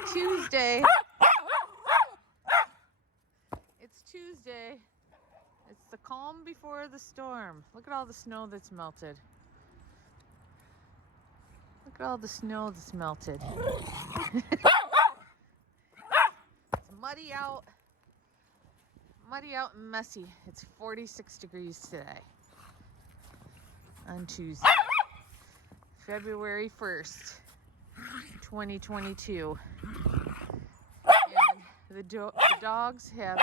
It's Tuesday. It's Tuesday. It's the calm before the storm. Look at all the snow that's melted. Look at all the snow that's melted. It's muddy out. Muddy out and messy. It's 46 degrees today. On Tuesday. February 1st, 2022. And the dogs have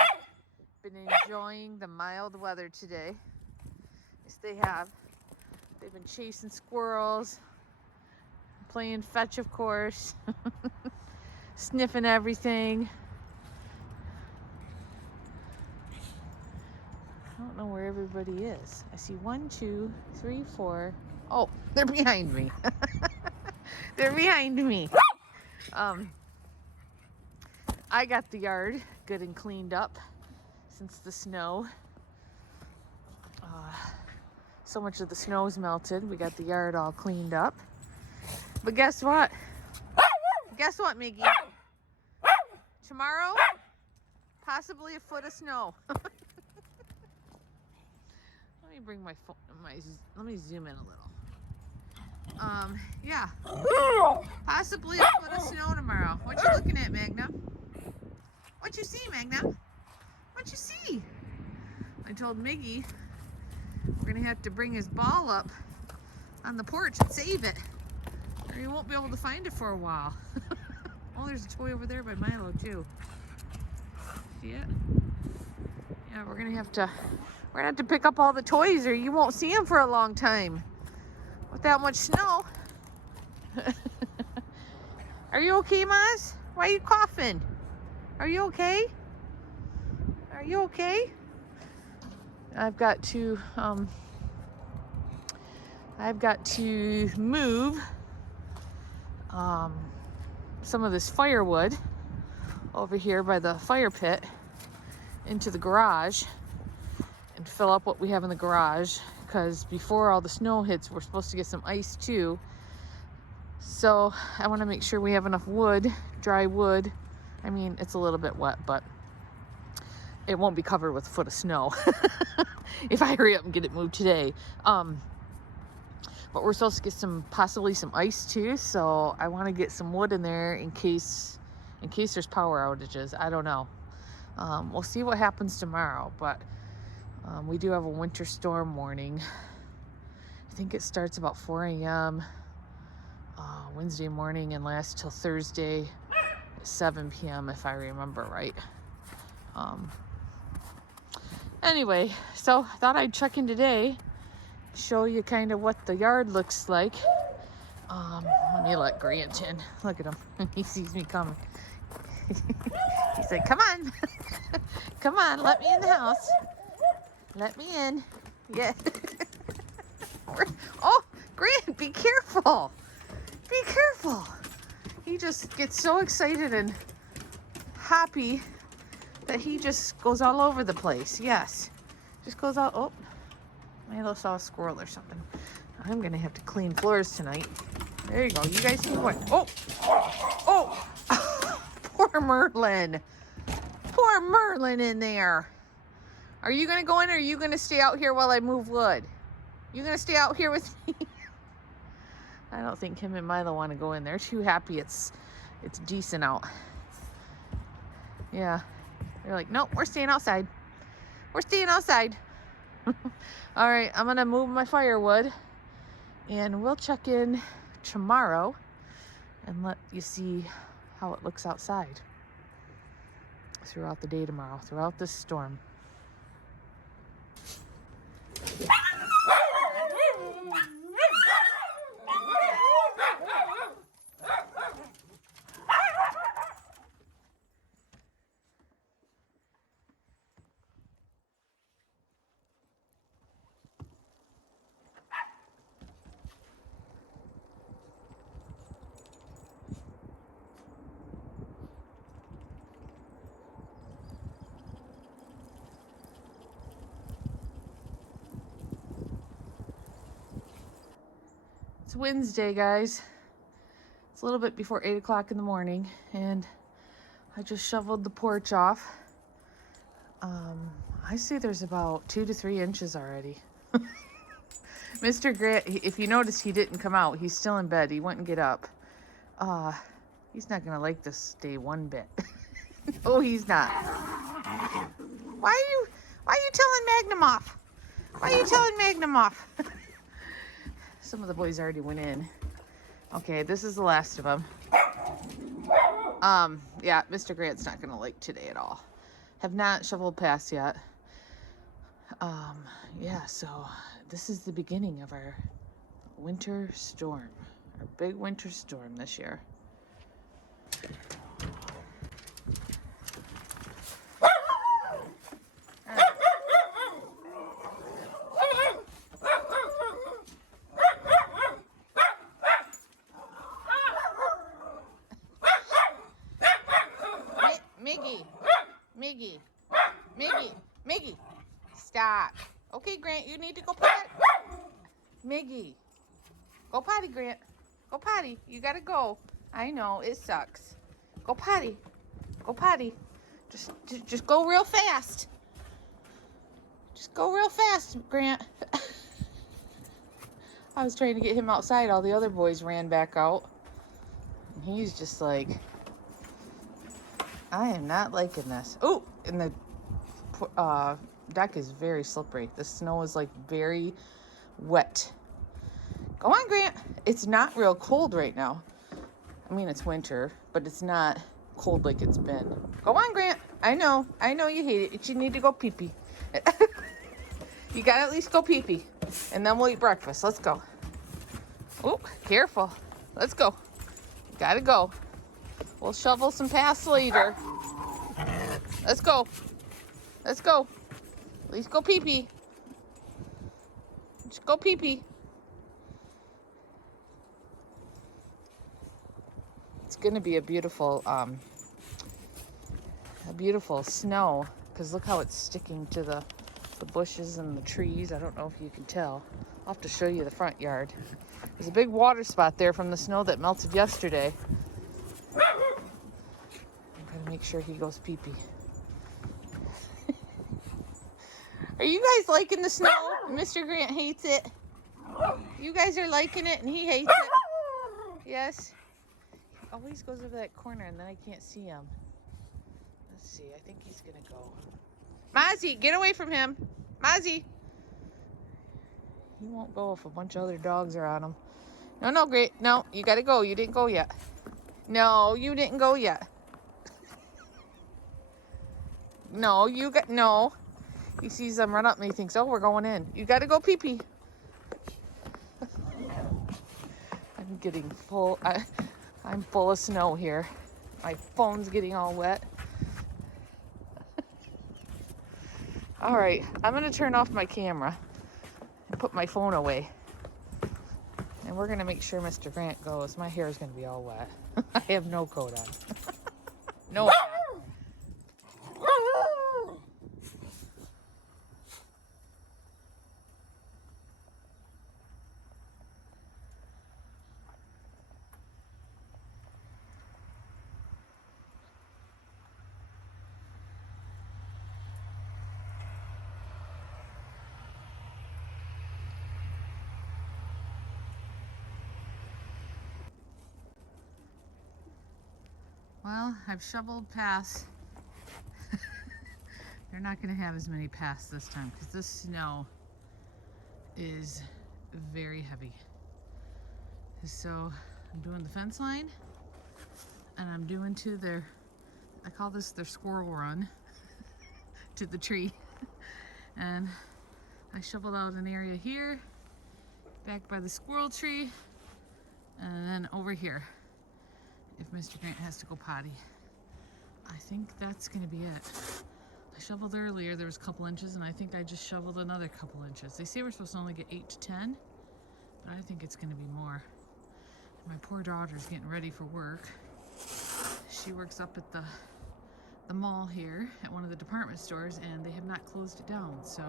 been enjoying the mild weather today. Yes, they have. They've been chasing squirrels, playing fetch, of course, sniffing everything. I don't know where everybody is. I see 1, 2, 3, 4. Oh, they're behind me. They're behind me. I got the yard good and cleaned up since the snow. So much of the snow's melted. We got the yard all cleaned up. But guess what? Guess what, Miggy? Tomorrow, possibly a foot of snow. Let me bring my phone. Let me zoom in a little. Yeah. Possibly a foot of snow tomorrow. What you looking at, Magnum? What you see, Magnum? What you see? I told Miggy we're gonna have to bring his ball up on the porch and save it, or he won't be able to find it for a while. Oh, there's a toy over there by Milo too. See it? Yeah, we're gonna have to pick up all the toys, or you won't see them for a long time with that much snow. Are you okay, Moz? Why are you coughing? Are you okay? Are you okay? I've got to move some of this firewood over here by the fire pit into the garage and fill up what we have in the garage, because before all the snow hits, we're supposed to get some ice too. So I want to make sure we have enough wood, dry wood. I mean, it's a little bit wet, but it won't be covered with a foot of snow if I hurry up and get it moved today. But we're supposed to get possibly some ice too, so I want to get some wood in there in case there's power outages. I don't know. We'll see what happens tomorrow, but we do have a winter storm warning. I think it starts about 4 a.m. Wednesday morning and lasts till Thursday at 7 p.m. if I remember right. Anyway, so I thought I'd check in today, show you kind of what the yard looks like. Let me let Grant in. Look at him. He sees me coming. He said, come on. Come on, let me in the house. Let me in. Yeah. Oh, Grant, be careful. Be careful. He just gets so excited and happy that he just goes all over the place. Yes. Just goes out. Oh, Milo saw a squirrel or something. I'm going to have to clean floors tonight. There you go. You guys see what? Oh. Oh. Poor Merlin. Poor Merlin in there. Are you going to go in, or are you going to stay out here while I move wood? You going to stay out here with me? I don't think him and Milo want to go in. They're too happy it's decent out. Yeah. They're like, nope, we're staying outside. We're staying outside. All right, I'm going to move my firewood, and we'll check in tomorrow and let you see how it looks outside throughout the day tomorrow, throughout this storm. It's Wednesday, guys. It's a little bit before 8 o'clock in the morning, and I just shoveled the porch off. I see there's about 2 to 3 inches already. Mr. Grant, if you notice, he didn't come out. He's still in bed. He wouldn't get up. He's not gonna like this day one bit. Oh, he's not. Why are you telling Magnum off? Why are you telling Magnum off? Some of the boys already went in. Okay, this is the last of them. Yeah, Mr. Grant's not gonna like today at all. Have not shoveled past yet. Yeah, so this is the beginning of our winter storm, our big winter storm this year. Miggy, stop. Okay, Grant, you need to go potty. Miggy, go potty, Grant. Go potty. You gotta go. I know, it sucks. Go potty. Go potty. Just go real fast. Just go real fast, Grant. I was trying to get him outside. All the other boys ran back out. And he's just like, I am not liking this. Oh, and the deck is very slippery. The snow is like very wet. Go on, Grant. It's not real cold right now. I mean, it's winter, but it's not cold like it's been. Go on, Grant. I know you hate it. But you need to go pee-pee. You gotta at least go pee-pee. And then we'll eat breakfast. Let's go. Oh, careful. Let's go. Gotta go. We'll shovel some paths later. Let's go. Let's go. At least go pee-pee. Just go pee-pee. It's gonna be a beautiful snow, because look how it's sticking to the bushes and the trees. I don't know if you can tell. I'll have to show you the front yard. There's a big water spot there from the snow that melted yesterday. I'm gonna make sure he goes pee-pee. Are you guys liking the snow? Mr. Grant hates it. You guys are liking it and he hates it. Yes. He always goes over that corner and then I can't see him. Let's see. I think he's gonna go. Mozzie, get away from him. Mozzie. He won't go if a bunch of other dogs are on him. No, great. No, you gotta go. You didn't go yet. No, you didn't go yet. No. He sees them run up and he thinks, oh, we're going in. You gotta go pee-pee. I'm getting full. I'm full of snow here. My phone's getting all wet. All right, I'm gonna turn off my camera and put my phone away. And we're gonna make sure Mr. Grant goes. My hair is gonna be all wet. I have no coat on. No. Well, I've shoveled paths. They're not going to have as many paths this time because this snow is very heavy. So I'm doing the fence line and I'm doing to their, I call this their squirrel run to the tree. And I shoveled out an area here, back by the squirrel tree, and then over here. If Mr. Grant has to go potty. I think that's gonna be it. I shoveled earlier, there was a couple inches, and I think I just shoveled another couple inches. They say we're supposed to only get 8 to 10, but I think it's gonna be more. And my poor daughter's getting ready for work. She works up at the mall here at one of the department stores, and they have not closed it down. So,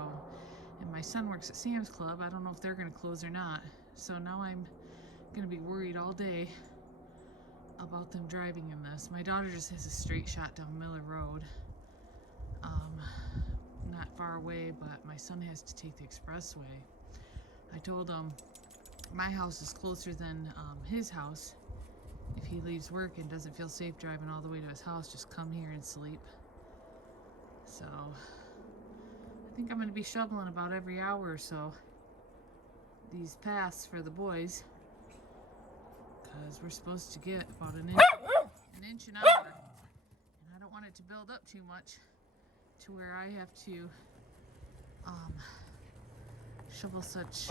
and my son works at Sam's Club. I don't know if they're gonna close or not. So now I'm gonna be worried all day about them driving in this. My daughter just has a straight shot down Miller Road. Not far away, but my son has to take the expressway. I told him my house is closer than his house. If he leaves work and doesn't feel safe driving all the way to his house, just come here and sleep. So I think I'm going to be shoveling about every hour or so these paths for the boys, because we're supposed to get about an inch an hour, and I don't want it to build up too much to where I have to shovel such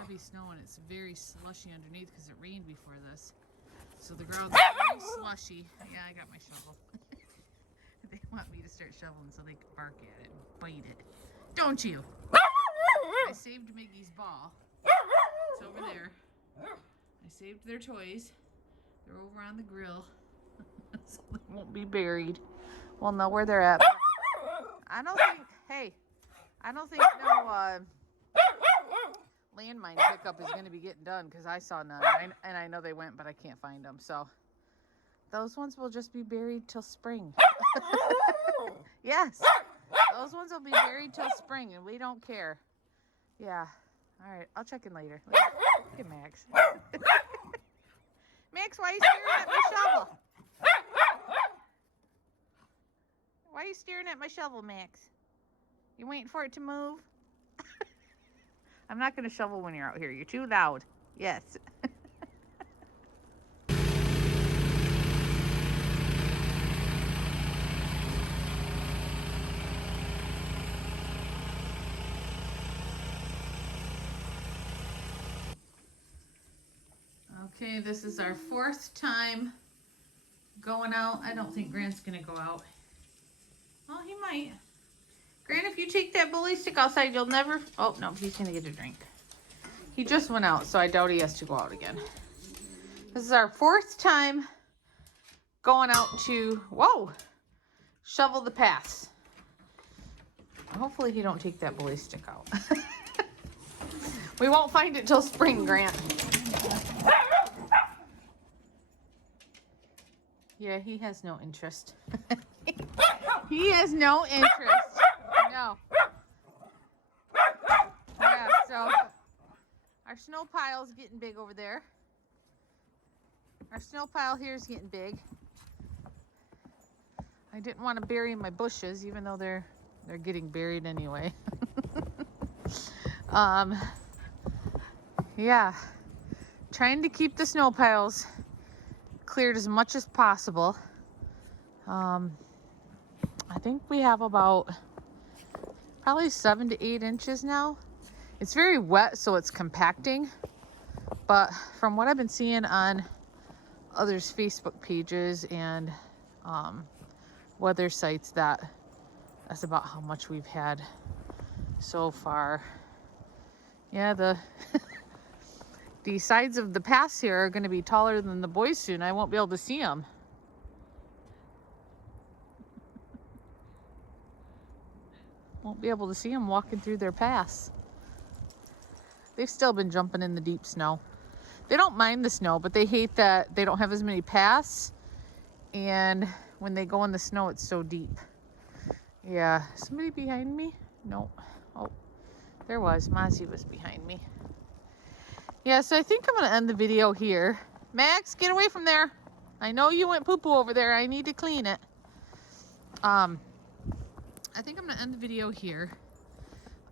heavy snow, and it's very slushy underneath because it rained before this. So the ground's very slushy. Yeah, I got my shovel. They want me to start shoveling so they can bark at it and bite it. Don't you? I saved Miggy's ball. It's over there. I saved their toys. They're over on the grill. So they won't be buried. We'll know where they're at. I don't think, hey, I don't think no landmine pickup is going to be getting done, because I saw none. And I know they went, but I can't find them. So those ones will just be buried till spring. Yes, those ones will be buried till spring, and we don't care. Yeah. All right, I'll check in later. Look at Max. Max, why are you staring at my shovel? Why are you staring at my shovel, Max? You waiting for it to move? I'm not going to shovel when you're out here. You're too loud. Yes. Okay, this is our 4th time going out. I don't think Grant's going to go out. Well, he might. Grant, if you take that bully stick outside, you'll never... Oh, no, he's going to get a drink. He just went out, so I doubt he has to go out again. This is our 4th time going out to, whoa, shovel the paths. Hopefully he don't take that bully stick out. We won't find it till spring, Grant. Yeah, he has no interest. He has no interest. No. Yeah, so our snow pile is getting big over there. Our snow pile here is getting big. I didn't want to bury my bushes, even though they're getting buried anyway. Yeah, trying to keep the snow piles cleared as much as possible. I think we have about probably 7 to 8 inches now. It's very wet, so it's compacting. But from what I've been seeing on others' Facebook pages and weather sites, that's about how much we've had so far. Yeah, the the sides of the paths here are going to be taller than the boys soon. I won't be able to see them. Won't be able to see them walking through their paths. They've still been jumping in the deep snow. They don't mind the snow, but they hate that they don't have as many paths. And when they go in the snow, it's so deep. Yeah, somebody behind me? No. Oh, there was. Mozzie was behind me. Yeah, so I think I'm going to end the video here. Max, get away from there. I know you went poo-poo over there. I need to clean it. I think I'm going to end the video here.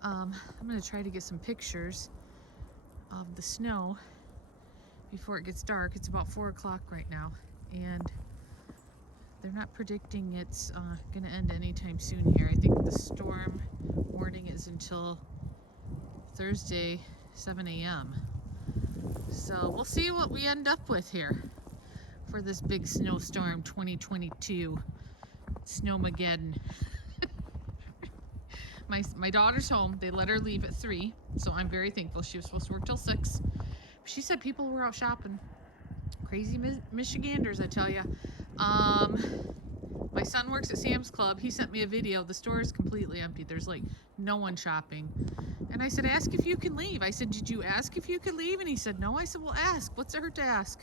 I'm going to try to get some pictures of the snow before it gets dark. It's about 4 o'clock right now, and they're not predicting it's going to end anytime soon here. I think the storm warning is until Thursday, 7 a.m. So we'll see what we end up with here for this big snowstorm 2022 Snowmageddon. My daughter's home. They let her leave at 3, so I'm very thankful. She was supposed to work till 6. She said people were out shopping. Crazy Michiganders, I tell ya. My son works at Sam's Club. He sent me a video. The store is completely empty. There's like no one shopping. And I said, ask if you can leave. I said, did you ask if you could leave? And he said, no. I said, well, ask. What's it hurt to ask?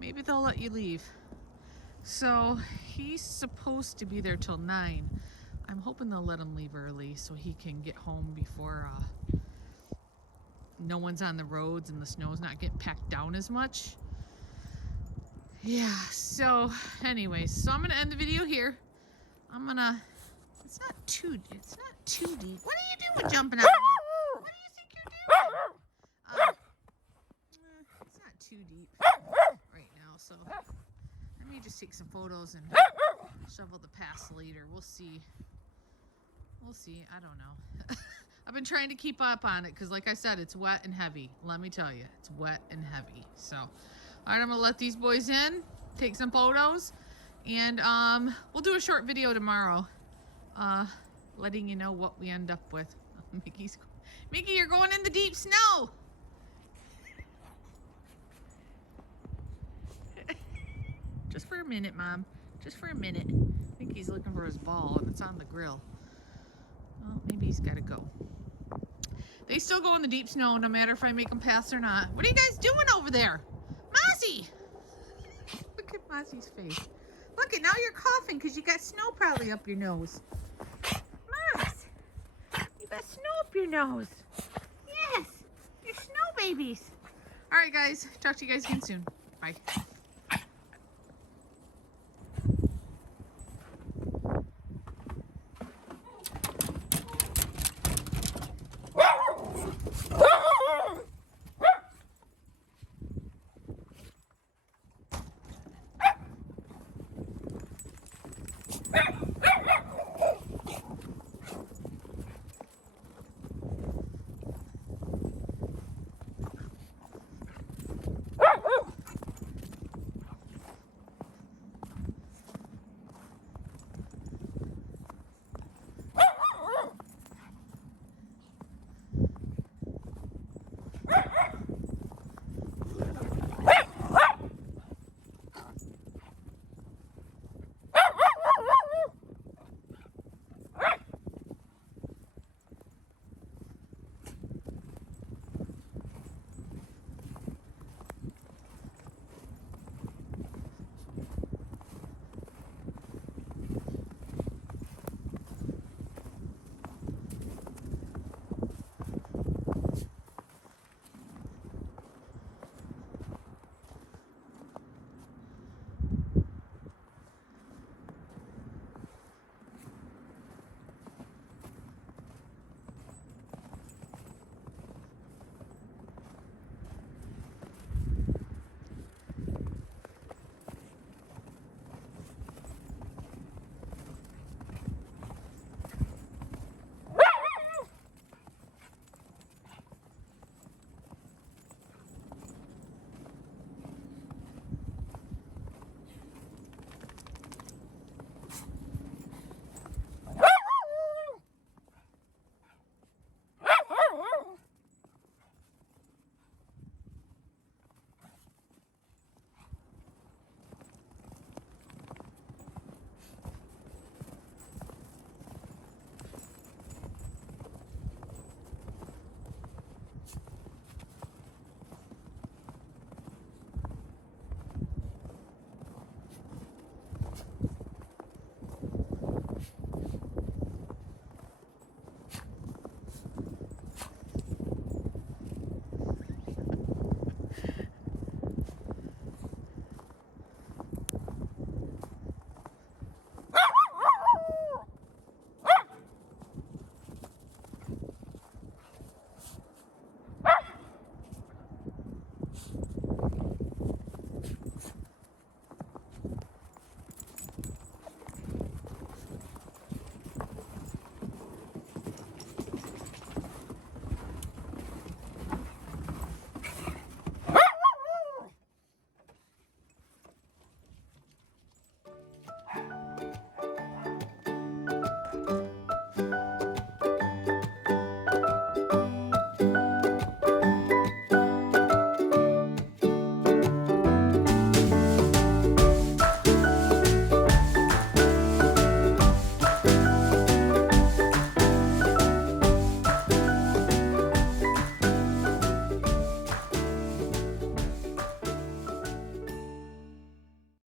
Maybe they'll let you leave. So he's supposed to be there till 9. I'm hoping they'll let him leave early so he can get home before no one's on the roads and the snow's not getting packed down as much. Yeah, so anyways, so I'm gonna end the video here. It's not too deep. What are you doing jumping out of me? What do you think you're doing? It's not too deep right now, so let me just take some photos and shovel the paths later. We'll see. I don't know. I've been trying to keep up on it because, like I said, it's wet and heavy. Let me tell you, it's wet and heavy. So, all right, I'm gonna let these boys in, take some photos, and we'll do a short video tomorrow, letting you know what we end up with. Miggy, you're going in the deep snow. Just for a minute, Mom. Just for a minute. I think he's looking for his ball, and it's on the grill. Well, maybe he's got to go. They still go in the deep snow, no matter if I make them pass or not. What are you guys doing over there? Mozzie! Look at Mozzie's face. Look, now you're coughing because you got snow probably up your nose. Moz! You got snow up your nose. Yes! You're snow babies. All right, guys. Talk to you guys again soon. Bye.